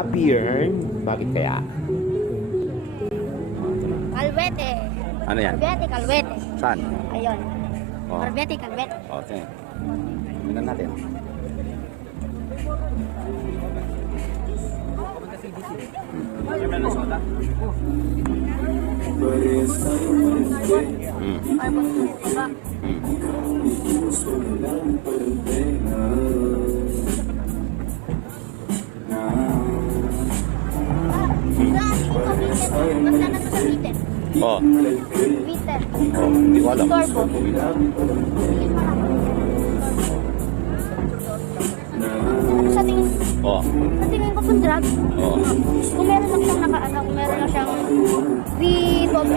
na-appear. Bakit kaya? Calvete. Ano yan? Calvete. Saan? Ayun. Oh. Calvete. Okay. Tingnan natin. Oh. Bitter. Oh, hindi ko alam. Turbo. Sa tingin ko pong drug. Oh. Kung meron lang siyang kung meron lang siyang V12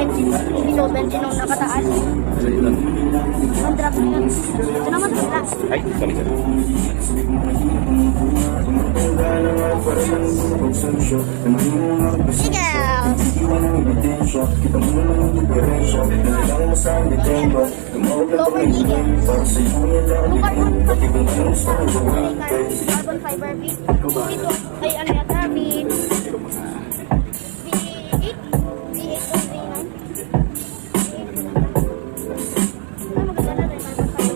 engine nung nakataas. Ang drug na yun. Ito naman sa drug. Ay, sorry. Lower Eagle. Carbon fiber bead. Ito ay ano yata, V8 o V9. Ay, maganda na rin.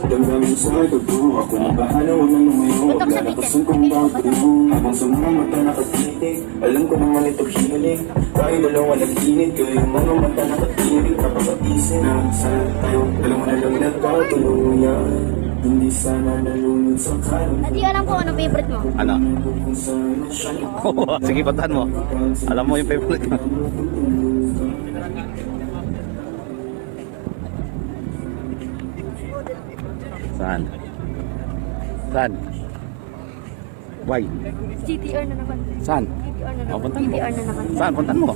Damdamin sa dugo, ako na bahala, huwag na lumayo. Lalabasan kong bago mo, habang sa mga mata nakatitig. Alam ko naman ito'y hilig, tayo dalawa nag-init. Kaya yung mga mata nakatitig, kapag-isip na sana tayo dalawa na lang nagkatuluyan. Hindi sana nalunod sa kanan. Hindi alam ko ano favorite mo. Ano? Kung sana siya Sige, puntahan mo. Alam mo yung favorite ko. Saan? Saan? Why? GTR na naman. Saan? GTR na Oh, naman. puntahan mo. GTR na naman. Saan? Puntahan mo.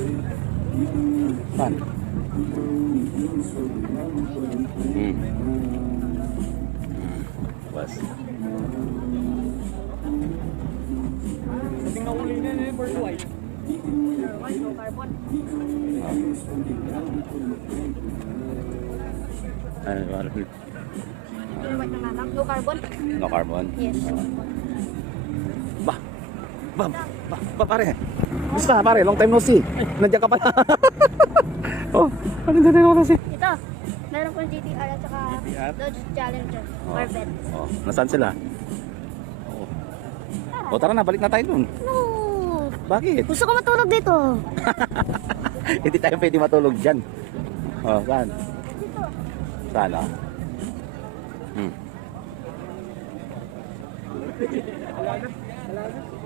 Saan? Bas. White no carbon. Ano? Yung white na lang. No carbon. No carbon? Yes. Pare. Gusto pare, long time no see. Nandiyan ka pala. Oh, ano din ako kasi? Ito. Meron pong GTR at saka GTR? Dodge Challenger. Oh. Corvette. Oh, nasaan sila? Oh. Oh, tara na, balik na tayo dun. No. Bakit? Gusto ko matulog dito. Hindi tayo pwede matulog dyan. Oh, saan? Dito. Saan ah? Wala na.